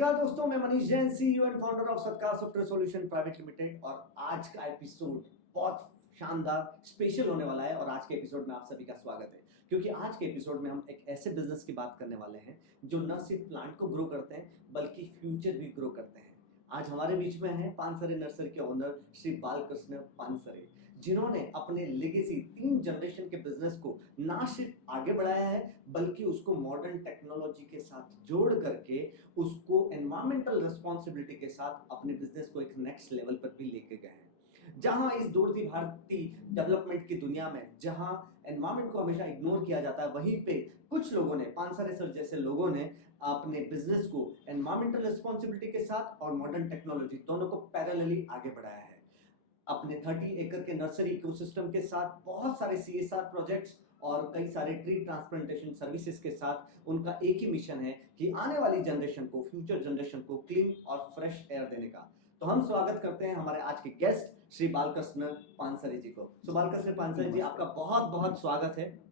नमस्कार दोस्तों, मैं Manish Jain, CEO and founder of सत्कार सॉफ्टवेयर सॉल्यूशन प्राइवेट लिमिटेड। और आज का एपिसोड बहुत शानदार स्पेशल होने वाला है और आज के एपिसोड में आप सभी का स्वागत है, क्योंकि आज के एपिसोड में हम एक ऐसे बिजनेस की बात करने वाले हैं जो न सिर्फ प्लांट को ग्रो करते हैं बल्कि फ्यूचर भी ग्रो करते हैं। आज हमारे बीच में है पानसरे नर्सरी के ओनर श्री बालकृष्ण पानसरे, जिन्होंने अपने लेगेसी 3 जनरेशन के बिजनेस को ना सिर्फ आगे बढ़ाया है बल्कि उसको मॉडर्न टेक्नोलॉजी के साथ जोड़ करके उसको एनवायरमेंटल रिस्पॉन्सिबिलिटी के साथ अपने बिजनेस को एक नेक्स्ट लेवल पर भी लेके गए हैं। जहां इस दौड़ती भारतीय डेवलपमेंट की दुनिया में जहां एनवायरमेंट को हमेशा इग्नोर किया जाता है, वहीं पे कुछ लोगों ने, पानसरे सर जैसे लोगों ने अपने बिजनेस को एनवायरमेंटल रिस्पॉन्सिबिलिटी के साथ और मॉडर्न टेक्नोलॉजी दोनों को पैरेलली आगे बढ़ाया है। अपने 30 एकड़ के नर्सरी इकोसिस्टम के साथ बहुत सारे सीएसआर प्रोजेक्ट्स और कई सारे ट्री ट्रांसप्लांटेशन सर्विसेज के साथ उनका एक ही मिशन है कि आने वाली जनरेशन को, फ्यूचर जनरेशन को क्लीन और फ्रेश एयर देने का। तो हम स्वागत करते हैं हमारे आज के गेस्ट श्री बालकृष्ण पानसरे जी को। तो बालकृष्ण पानसरे जी, आपका बहुत बहुत स्वागत है।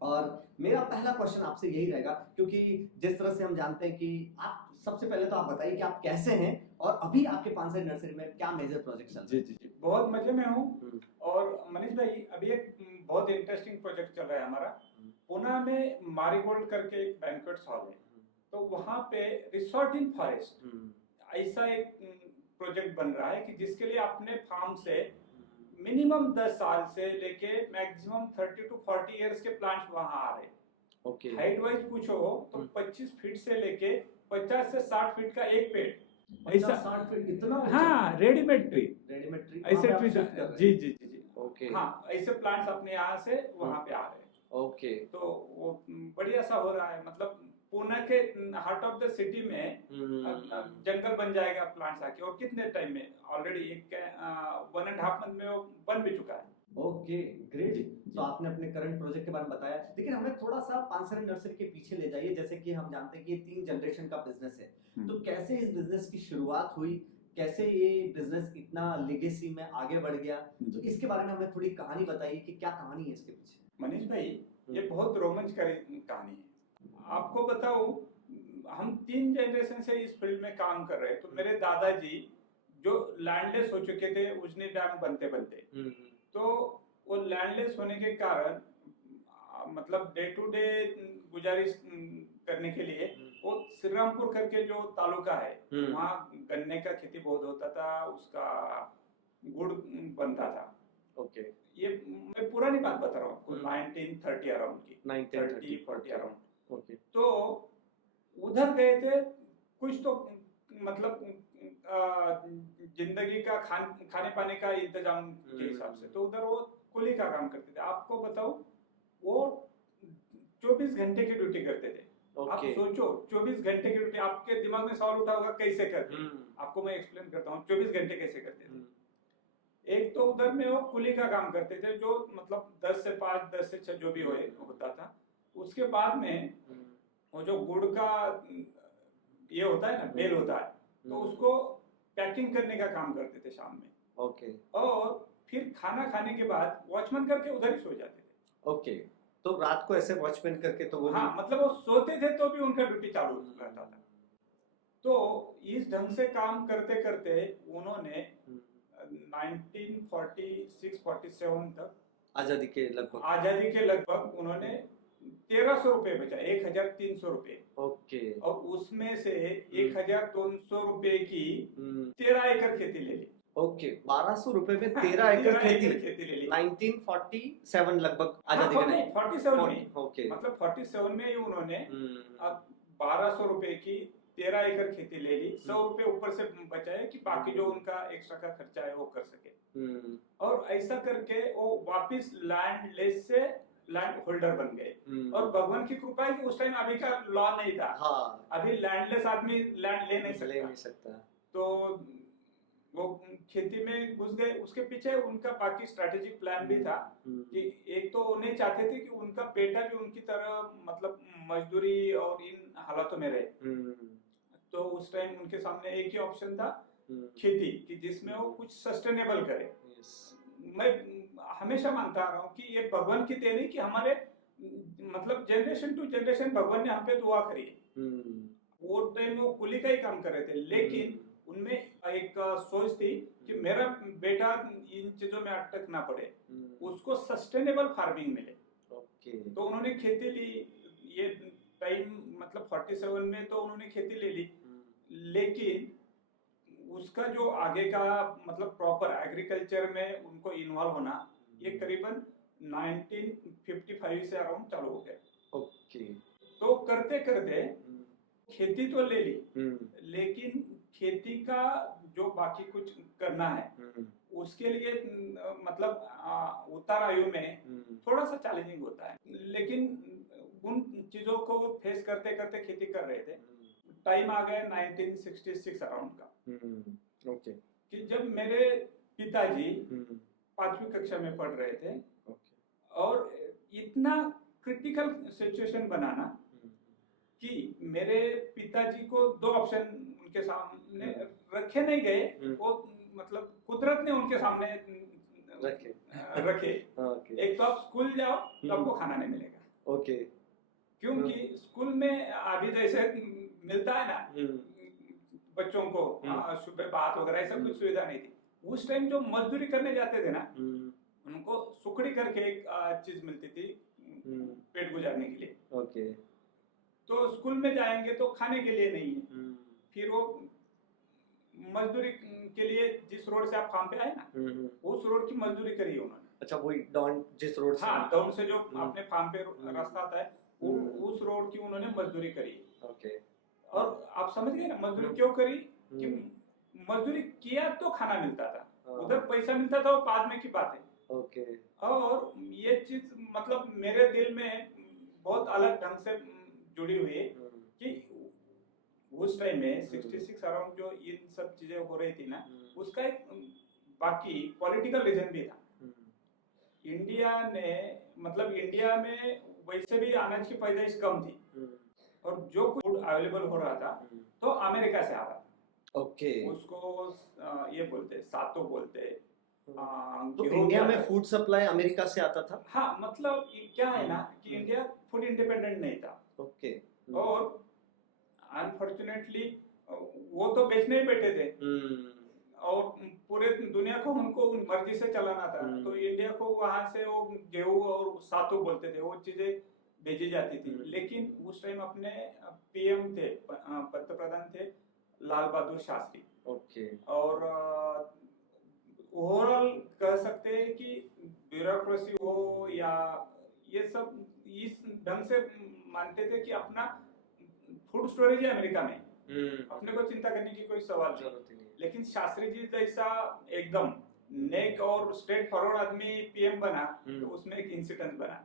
और मेरा पहला क्वेश्चन आपसे यही रहेगा, क्योंकि जिस तरह से हम जानते हैं कि आप, सबसे पहले तो आप बताइए कि आप कैसे हैं और अभी आपके पानसरे नर्सरी में क्या मेजर प्रोजेक्ट चल रहे हैं। जी बहुत मजे में हूँ। और मनीष भाई, अभी एक बहुत इंटरेस्टिंग प्रोजेक्ट चल रहा है हमारा। पुणे में मारीगोल्ड करके एक बैंक्वेट हॉल है, तो वहाँ पे रिसोर्ट इन फॉरेस्ट ऐसा एक प्रोजेक्ट बन रहा है कि जिसके लिए अपने फार्म से मिनिमम 10 साल से लेके मैक्सिमम 30 to 40 इयर्स के प्लांट्स वहाँ आ रहे हैं। ओके। हाइट वाइज पूछो तो 25 फीट से लेके 50 से 60 फीट का एक पेड़, ऐसा 60 फीट इतना? हाँ, रेडीमेड ट्री ऐसे ट्री। जी जी जी जी ओके। हाँ, ऐसे प्लांट्स अपने यहाँ से वहाँ पे आ रहे हैं। ओके। तो वो बढ़िया सा हो रहा है। मतलब पुणे के हार्ट ऑफ द सिटी में जंगल बन जाएगा प्लांट्स आके, और कितने टाइम में, ऑलरेडी 1.5 मंथ में वो बन भी चुका है। Okay, great. तो आपने अपने करंट प्रोजेक्ट के बारे में बताया, लेकिन हमें थोड़ा सा पानसरे नर्सरी के पीछे ले जाइए। जैसे कि हम जानते हैं कि ये 3 जनरेशन का बिजनेस है, तो कैसे इस बिजनेस की शुरुआत हुई, कैसे ये बिजनेस इतना लेगेसी में आगे बढ़ गया, तो इसके बारे में हमें थोड़ी कहानी बताइए कि क्या कहानी है इसके पीछे। मनीष भाई, ये बहुत रोमांचकारी कहानी है। आपको बताऊं, हम 3 जनरेशन से इस फील्ड में काम कर रहे हैं। तो मेरे दादाजी जो लैंडलेस हो चुके थे उजनी डैम बनते बनते, तो वो लैंडलेस होने के कारण मतलब डे टू डे गुजारिश करने के लिए वो श्रीरामपुर करके जो तालुका है, वहाँ गन्ने का खेती बहुत होता था, उसका गुड़ बनता था। ओके। ये मैं पुरानी बात बता रहा हूँ आपको, 1930 अराउंड की, 1930-40 अराउंड। ओके। तो उधर गए थे कुछ तो मतलब जिंदगी का खाने पाने का इंतजाम के हिसाब से, तो उधर वो कुली का काम करते थे। आपको बताओ, वो 24 घंटे की ड्यूटी करते थे। आप सोचो, 24 घंटे की ड्यूटी। आपके दिमाग में सवाल उठा होगा कैसे करते, आपको मैं एक्सप्लेन करता हूँ 24 घंटे कैसे करते थे। एक तो उधर में वो कुली का काम करते थे, जो मतलब 10 से 5, 10 से 6 जो भी होता था। उसके बाद में वो जो गुड़ का ये होता है ना, बेल होता है, तो उसको पैकिंग करने का काम करते थे शाम में। ओके। और फिर खाना खाने के बाद वॉचमैन करके उधर ही सो जाते थे। ओके। तो रात को ऐसे वॉचमैन करके तो वो, हाँ, मतलब वो सोते थे तो भी उनका ड्यूटी चालू रहता था। तो इस ढंग से काम करते करते उन्होंने 1946-47 तक, आजादी के लगभग उन्होंने 1300 रुपए बचा, 1300 रुपए। ओके। और उसमें से 1200 रुपए की 13 एकड़ खेती ले ली। ओके, 1200 रुपए में 13 एकड़ खेती ले ली। 1947 लगभग आजादी के नहीं, 47 में। ओके। मतलब 47 में ही उन्होंने 1200 रुपए की 13 एकड़ खेती ले ली। 100 रुपए ऊपर से बचाए कि बाकी जो उनका एक्स्ट्रा का खर्चा है वो कर सके। और ऐसा करके वो वापिस लैंड लेस से लैंड होल्डर बन गए। और भगवान की कृपा है कि उस टाइम अभी का लॉ नहीं था। हाँ। अभी लैंडलेस आदमी लैंड ले नहीं सकता। तो वो खेती में घुस गए। उसके पीछे उनका बाकी स्ट्रेटेजिक प्लान भी था कि एक तो उन्हें चाहते थे कि उनका बेटा भी उनकी तरह मतलब मजदूरी और इन हालातों में रहे। तो उस टाइम उनके सामने एक ही ऑप्शन था, खेती, कि जिसमें वो कुछ सस्टेनेबल करे। मैं हमेशा मानता रहा हूँ कि ये भगवान की देन है कि हमारे मतलब जनरेशन टू जनरेशन भगवान ने हम पे दुआ करी है। वो टाइम वो कुली का ही काम कर रहे थे, लेकिन उनमें एक सोच थी कि मेरा बेटा इन चीजों में अटक ना पड़े, उसको सस्टेनेबल फार्मिंग मिले। तो उन्होंने खेती ली। ये टाइम मतलब 47 में तो उन्होंने खेती ले ली, लेकिन उसका जो आगे का मतलब प्रॉपर एग्रीकल्चर में उनको इन्वॉल्व होना ये करीबन 1955 से अराउंड चालू हो गया। तो करते करते खेती तो ले ली, लेकिन खेती का जो बाकी कुछ करना है उसके लिए मतलब उत्तर आयु में थोड़ा सा चैलेंजिंग होता है, लेकिन उन चीजों को फेस करते करते खेती कर रहे थे। टाइम आ गया 1966 अराउंड का। कि जब मेरे पिताजी 5वीं कक्षा में पढ़ रहे थे और इतना क्रिटिकल सिचुएशन बनाना कि मेरे पिताजी को 2 ऑप्शन उनके सामने रखे नहीं गए, वो मतलब कुदरत ने उनके सामने रखे। एक तो आप स्कूल जाओ तो आपको खाना नहीं मिलेगा, क्योंकि स्कूल में अभी जैसे मिलता है ना बच्चों को सुबह भात वगैरह ऐसा कुछ सुविधा नहीं थी। उस टाइम जो मजदूरी करने जाते थे ना, उनको सुखड़ी करके एक चीज मिलती थी पेट गुजारने के लिए। तो स्कूल में जाएंगे तो खाने के लिए नहीं है, फिर वो मजदूरी के लिए जिस रोड से आप काम पे आए ना, उस रोड की मजदूरी करी है उन्होंने। अच्छा, वही डाउन जिस रोड से, हाँ, डाउन से जो अपने फार्म पे रास्ता आता है, उस रोड की उन्होंने मजदूरी करी। और आप समझ गए ना मजदूरी क्यों करी? कि मजदूरी किया तो खाना मिलता था, उधर पैसा मिलता था वो बाद में की बात है। और ये चीज मतलब मेरे दिल में बहुत अलग ढंग से जुड़ी हुई है कि उस टाइम में 66 अराउंड जो इन सब चीजें हो रही थी ना, उसका एक बाकी पॉलिटिकल रीजन भी था। इंडिया ने मतलब इंडिया में वैसे भी अनाज की पैदाइश कम थी, और जो फूड अवेलेबल हो रहा था तो अमेरिका से आ रहा था। उसको ये बोलते सातो बोलते। तो इंडिया में फूड सप्लाई अमेरिका से आता था। हाँ, मतलब क्या है ना कि इंडिया फूड इंडिपेंडेंट नहीं था। और अनफॉर्चुनेटली वो तो बेचने ही बैठे थे, और पूरे दुनिया को उनको मर्जी से चलाना था। तो इंडिया को वहां से वो गेहूं और सातू बोलते थे, वो चीजें भेजी जाती थी। लेकिन उस टाइम अपने पीएम थे, पंत प्रधान थे लाल बहादुर शास्त्री। और ओवरऑल कह सकते हैं कि ब्यूरोक्रेसी हो या ये सब इस ढंग से मानते थे कि अपना फूड स्टोरेज है अमेरिका में, अपने को चिंता करने की कोई सवाल नहीं। लेकिन शास्त्री जी जैसा एकदम नेक और स्ट्रेट फॉरवर्ड आदमी पीएम बना, तो उसमें एक इंसिडेंट बना।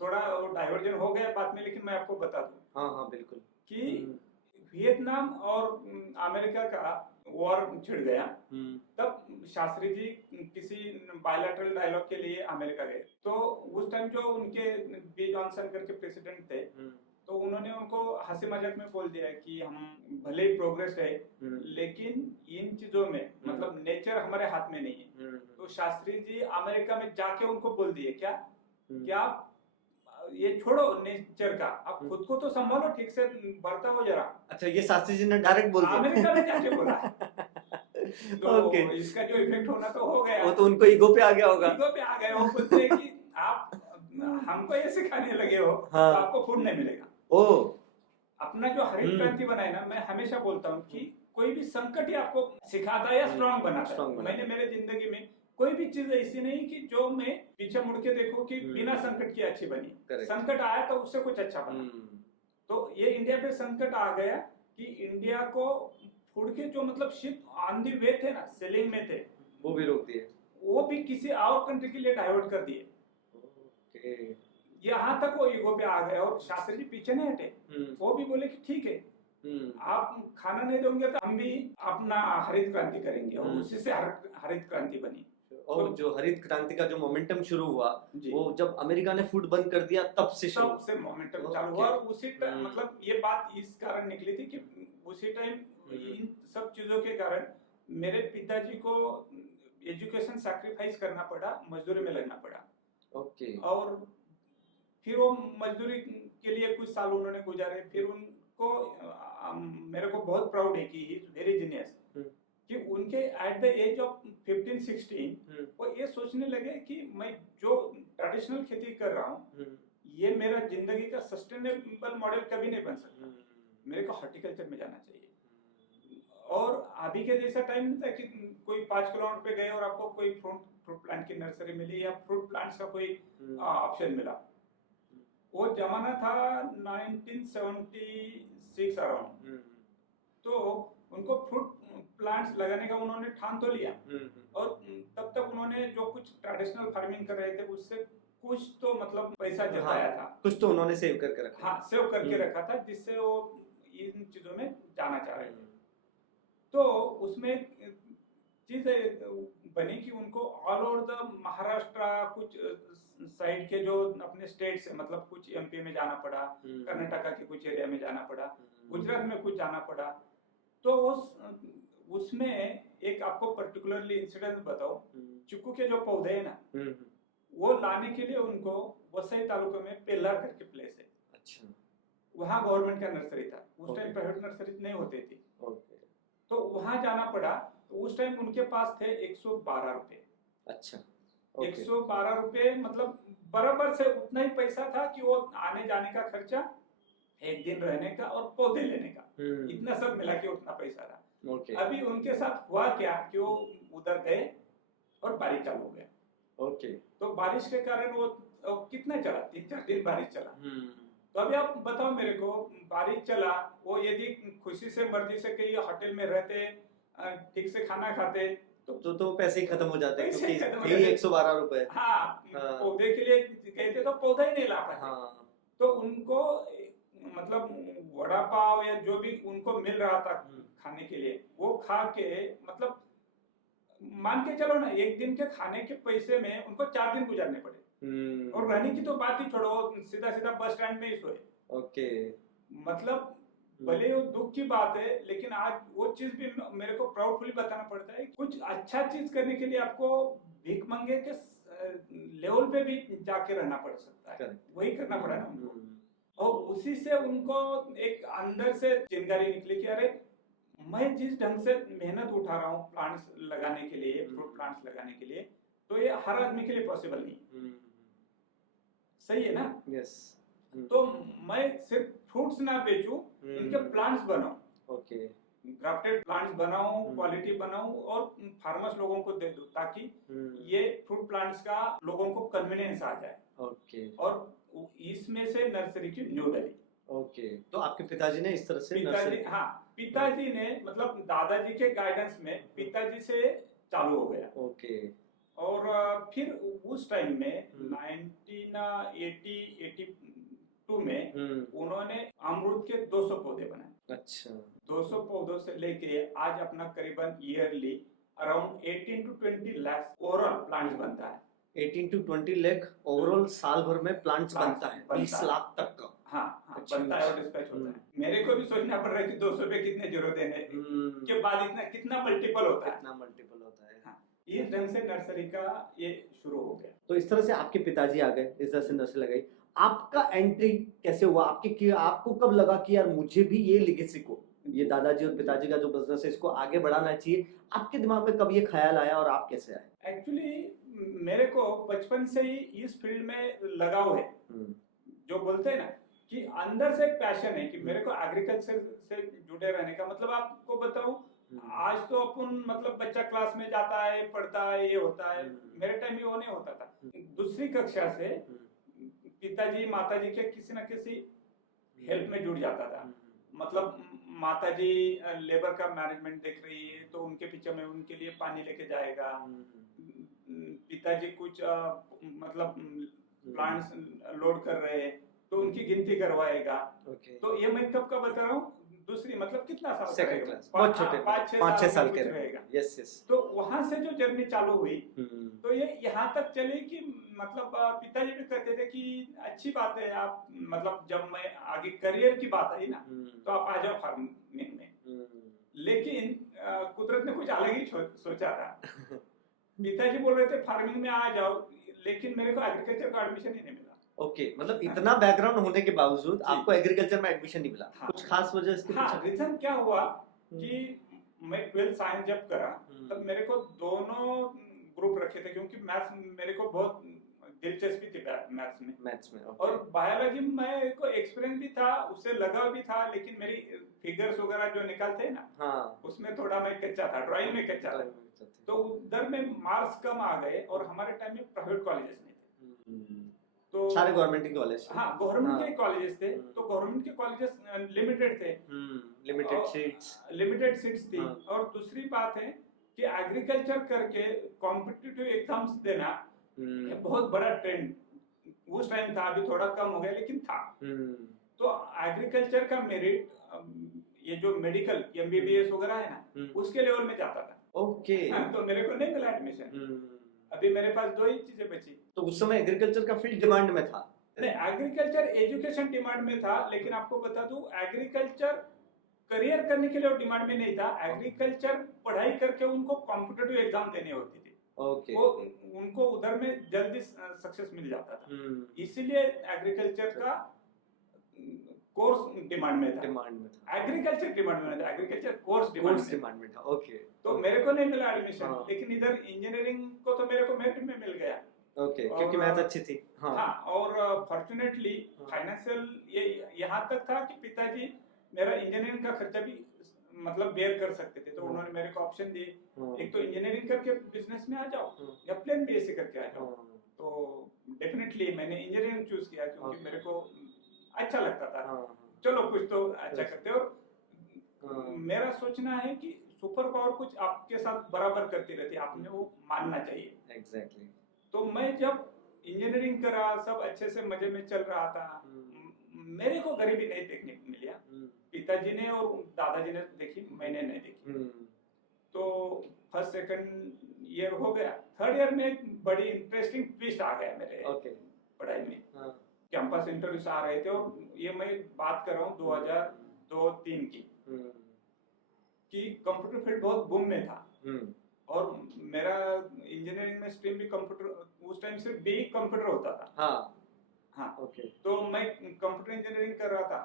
थोड़ा वो डाइवर्जन हो गया बाद में, लेकिन मैं आपको बता दूं। हाँ बिल्कुल। कि वियतनाम और अमेरिका का वॉर छिड़ गया, तब शास्त्री जी किसी बायलैटरल डायलॉग के लिए अमेरिका गए। तो उस टाइम जो उनके बी जॉनसन करके प्रेसिडेंट थे, तो उन्होंने उनको हंसी मजाक में बोल दिया कि हम भले ही प्रोग्रेस है, लेकिन इन चीजों में मतलब नेचर हमारे हाथ में नहीं है। तो शास्त्री जी अमेरिका में जाके उनको बोल दिए क्या कि आप ये छोड़ो नेचर का, आप खुद को तो संभालो, ठीक से बढ़ता हो जरा। अच्छा, ये शास्त्री जी ने डायरेक्ट बोल दिया अमेरिका में जाके बोला। तो इसका जो इफेक्ट होना तो हो गया। वो तो उनको ईगो पे आ गया होगा। ईगो पे आ गए, वो बोलते हैं कि आप हमको ये सिखाने लगे हो, हाँ। तो आपको फूड नहीं मिलेगा। अपना जो हरित क्रांति बनाए ना, मैं हमेशा बोलता हूँ कि कोई भी संकट ही आपको सिखाता है या स्ट्रांग बनाता है। मैंने मेरे जिंदगी में कोई भी चीज ऐसी नहीं कि जो मैं पीछे मुड़ के देखूं कि बिना संकट की अच्छी बनी। संकट आया तो उससे कुछ अच्छा बना। तो ये इंडिया पे संकट आ गया कि इंडिया को फूड के जो मतलब शिप ऑन दी वे थे ना, सेलिंग में थे, वो भी रोक दिए, वो भी किसी और कंट्री के लिए डाइवर्ट कर दिए। यहाँ तक वो ईगो पे आ गए, और शास्त्री जी पीछे नहीं हटे। वो भी बोले कि ठीक है, आप खाना नहीं दोगे तो हम भी अपना हरित क्रांति करेंगे, और उसी से हरित क्रांति बनी। और जो हरित क्रांति का जो मोमेंटम शुरू हुआ, वो जब अमेरिका ने फूड बंद कर दिया तब से मोमेंटम चालू हुआ। और उसी मतलब ये बात इस कारण निकली थी कि उसी टाइम इन सब चीजों के कारण मेरे पिताजी को एजुकेशन सैक्रिफाइस करना पड़ा, मजदूरी में लगना पड़ा। और फिर वो मजदूरी के लिए कुछ साल उन्होंने गुजारे, फिर उनको मेरे को बहुत प्राउड है कि ही इज वेरी जीनियस, कि उनके एट द एज ऑफ 15-16 वो ये सोचने लगे कि मैं जो ट्रेडिशनल खेती कर रहा हूँ ये मेरा जिंदगी का सस्टेनेबल मॉडल कभी नहीं बन सकता, मेरे को हॉर्टिकल्चर में जाना चाहिए। और अभी के जैसा टाइम नहीं था कि कोई 5 किलोमीटर पे गए और आपको कोई फ्रूट प्लांट की नर्सरी मिली या फ्रूट प्लांट्स का कोई ऑप्शन मिला। वो जमाना था 1976 अराउंड, तो उनको फ्रूट प्लांट्स लगाने का उन्होंने ठान तो लिया, और तब तक उन्होंने जो कुछ ट्रेडिशनल फार्मिंग कर रहे थे उससे कुछ तो मतलब पैसा जताया था, कुछ तो उन्होंने सेव करके रखा, हाँ सेव करके रखा था, जिससे वो इन चीजों में जाना चाह रहे थे। तो उसमें चीज बनी कि उनको ऑल ओवर द महाराष्ट्र, कुछ साइड के जो अपने स्टेट से मतलब कुछ एमपी में जाना पड़ा, कर्नाटका के कुछ एरिया में जाना पड़ा, गुजरात में कुछ जाना पड़ा। तो उसमें एक आपको पर्टिकुलरली इंसिडेंट बताओ, चिक्कू के जो पौधे हैं ना, वो लाने के लिए उनको वसई तालुका में पेल्लार करके प्लेस है, अच्छा, वहाँ गवर्नमेंट का नर्सरी था, उस टाइम Okay. प्राइवेट नर्सरी नहीं होती थी, ओके, तो वहाँ जाना पड़ा। तो उस टाइम उनके पास थे 112 रुपए, अच्छा, 112 रुपए मतलब बराबर से उतना ही पैसा था कि वो आने जाने का खर्चा, एक दिन रहने का और पौधे लेने का, इतना सब मिला के उतना पैसा था। ओके, अभी उनके साथ हुआ क्या कि वो उधर गए और बारिश चालू हो गया, ओके, तो बारिश के कारण वो कितना चला, 3-4 दिन बारिश चला। तो अभी आप बताओ मेरे को, बारिश चला, वो यदि खुशी से मर्जी से कहीं होटल में रहते, ठीक से खाना खाते, तो पैसे ही खत्म हो जाते हैं, पैसे ही खत्म हो क्योंकि जाते। 112 रुपए। हाँ, हाँ। पौधे के लिए गए थे तो पौधा ही नहीं ला पाए। हाँ, तो उनको मतलब वड़ा पाव या जो भी उनको मिल रहा था खाने के लिए, वो खा के मतलब मान के चलो ना, एक दिन के खाने के पैसे में उनको 4 दिन गुजारने पड़े, और रहने की तो बात ही छोड़ो, सीधा सीधा बस स्टैंड में ही सोए। ओके, मतलब भले वो दुख की बात है, लेकिन आज वो चीज भी मेरे को प्राउडफुली बताना पड़ता है, कुछ अच्छा चीज करने के लिए आपको भीख मंगे के लेवल पे भी जाके रहना पड़ सकता है, वही करना पड़ा ना उनको। और उसी से उनको एक अंदर से चिंगारी निकली कि अरे मैं जिस ढंग से मेहनत उठा रहा हूँ प्लांट्स लगाने के लिए, फ्रूट प्लांट्स लगाने के लिए, तो ये हर आदमी के लिए पॉसिबल नहीं। सही है ना? यस। तो मैं सिर्फ फ्रूट्स ना बेचूं, इनके प्लांट्स बनाऊं, ओके, ग्राफ्टेड प्लांट्स बनाऊं, क्वालिटी बनाऊं और फार्मर्स लोगों को दे दूं, ताकि ये फ्रूट प्लांट्स का लोगों को कन्वीनियंस आ जाए। ओके, और इसमें से नर्सरी की न्यू दिल्ली। ओके, तो आपके पिताजी ने इस तरह से पिताजी, हाँ पिताजी ने मतलब दादाजी के गाइडेंस में पिताजी से चालू हो गया। ओके, और फिर उस टाइम में 1982 में उन्होंने अमरूद के 200 पौधे बनाए। अच्छा, 200 पौधों से लेके आज अपना करीबन yearly around 18 to 20 lakh overall plants बनता है। 18 to 20 लाख ओवरऑल साल भर में प्लांट्स बनता है, 20 लाख तक का। हाँ, अच्छा, बनता है और डिस्पैच होता है। मेरे को भी सोचना पड़ रहा है कि 200 पे कितने जीरो देने के बाद इतना कितना मल्टीपल होता है। कितना मल्टीपल होता है। हाँ, इस ढंग से नर्सरी का ये शुरू हो गया। तो इस तरह से आपके पिताजी आ गए, इस तरह से नर्सरी लगाई। आपका एंट्री कैसे हुआ? आपको कब लगा कि यार मुझे भी ये लेगेसी को, ये दादाजी और पिताजी का जो बिजनेस है इसको आगे बढ़ाना चाहिए? आपके दिमाग में कब ये ख्याल आया और आप कैसे आए? एक्चुअली मेरे को बचपन से ही इस फील्ड में लगाव है। जो बोलते हैं ना कि अंदर से एक पैशन है कि मेरे को एग्रीकल्चर से जुड़े रहने का। मतलब आपको बताऊं, आज तो अपन मतलब बच्चा क्लास में जाता है, पढ़ता है, ये होता है। मेरे टाइम में वो नहीं होता था। दूसरी कक्षा से पिताजी माताजी के किसी न किसी हेल्प में जुड़ जाता था। मतलब माताजी लेबर का मैनेजमेंट देख रही है तो उनके पीछे में उनके लिए पानी लेके जाएगा। पिताजी कुछ मतलब प्लांट्स लोड कर रहे हैं तो उनकी गिनती करवाएगा। तो ये मैं कब का बता रहा हूँ, दूसरी मतलब कितना साल सेकंड क्लास, बहुत छोटे, 5-6 साल के रहेगा। Yes yes. तो वहां से जो जर्नी चालू हुई तो ये यहाँ तक चली कि मतलब पिताजी भी कहते थे कि अच्छी बात है, आप मतलब जब मैं आगे करियर की बात आई ना तो आप आ जाओ फार्मिंग में। लेकिन कुदरत ने कुछ अलग ही सोचा था। पिताजी बोल रहे थे फार्मिंग में आ जाओ, लेकिन मेरे को एग्रीकल्चर का एडमिशन ही नहीं मिला। ओके, मतलब इतना बैकग्राउंड होने के बावजूद जी। आपको एग्रीकल्चर में एडमिशन नहीं मिला, हाँ। कुछ खास वजह इसके हाँ, पीछे? रीजन क्या हुआ हम्म, कि मैं 12th साइंस जब करा तब मेरे को दोनों ग्रुप रखे थे, क्योंकि मैथ्स मेरे को बहुत दिलचस्पी थी मैथ्स में, मैथ्स में। और ओके। बायोलॉजी में मेरे को एक्सपीरियंस भी था, उससे लगाव भी था, लेकिन मेरी फिगर्स वगैरह जो निकलते हैं ना, हाँ, उसमें थोड़ा मैं कच्चा था, ड्राइंग में कच्चा था, तो उधर में मार्क्स कम आ गए, और हमारे टाइम में प्राइवेट कॉलेजेस नहीं थे, तो सारे गवर्नमेंट के कॉलेज। हाँ गवर्नमेंट हाँ। के कॉलेजेस थे, तो गवर्नमेंट के कॉलेजेस लिमिटेड थे, लिमिटेड और सीट्स। लिमिटेड सीट्स थी, हाँ। और दूसरी बात है कि एग्रीकल्चर करके कॉम्पिटिटिव एग्जाम्स देना ये बहुत बड़ा ट्रेंड उस टाइम था, अभी थोड़ा कम हो गया लेकिन था। तो एग्रीकल्चर का मेरिट ये जो मेडिकल एमबीबीएस वगैरह है ना, उसके लेवल में जाता था। ओके। हाँ, तो मेरे को नहीं मिला एडमिशन, अभी मेरे पास दो ही चीजें बची। तो उस समय एग्रीकल्चर का फील्ड डिमांड में था? नहीं, एग्रीकल्चर एजुकेशन डिमांड में था, लेकिन आपको बता दूं एग्रीकल्चर करियर करने के लिए डिमांड में नहीं था, एग्रीकल्चर पढ़ाई करके उनको कॉम्पिटिटिव एग्जाम देने होती थी, ओके। वो उनको उधर में जल्दी सक्सेस मिल जाता था, इसीलिए एग्रीकल्चर का कोर्स डिमांड में था, डिमांड में था, एग्रीकल्चर डिमांड में था, agriculture course course demand demand में था। ओके। तो मेरे को नहीं मिला एडमिशन, हाँ। लेकिन इधर इंजीनियरिंग को तो मेरे को मेरिट में मिल गया। ओके, क्योंकि और- मैथ अच्छी थी। हाँ। हाँ, और फॉर्चुनेटली हाँ। फाइनेंशियल ये यहाँ तक था कि पिताजी मेरा इंजीनियरिंग का खर्चा भी मतलब बेयर कर सकते थे, तो हाँ। उन्होंने मेरे को ऑप्शन दिए, हाँ। एक तो इंजीनियरिंग करके बिजनेस में आ जाओ, हाँ। या प्लेन बीएससी करके आ जाओ। हाँ। तो डेफिनेटली मैंने इंजीनियरिंग चूज किया, क्योंकि Okay. मेरे को अच्छा लगता था, हाँ। चलो कुछ तो अच्छा Yes. करते, और हाँ। मेरा सोचना है कि सुपर पावर कुछ आपके साथ बराबर करती रहती है, आपने वो मानना चाहिए। एग्जैक्टली। तो मैं जब इंजीनियरिंग करा, सब अच्छे से मजे में चल रहा था, मेरे को गरीबी नहीं देखने को मिली, पिताजी ने और दादाजी ने देखी, मैंने नहीं देखी। तो फर्स्ट सेकंड ईयर हो गया, थर्ड ईयर में एक बड़ी इंटरेस्टिंग ट्विस्ट आ गया मेरे ओके। पढ़ाई में। हाँ। कैंपस इंटरव्यूज आ रहे थे, और ये मैं बात कर रहा हूँ 2002-03 की, कि कंप्यूटर फील्ड बहुत बूम में था, और मेरा इंजीनियरिंग में स्ट्रीम भी कंप्यूटर, उस टाइम सिर्फ बी कंप्यूटर होता था। हाँ। हाँ, ओके। तो मैं कंप्यूटर इंजीनियरिंग कर रहा था,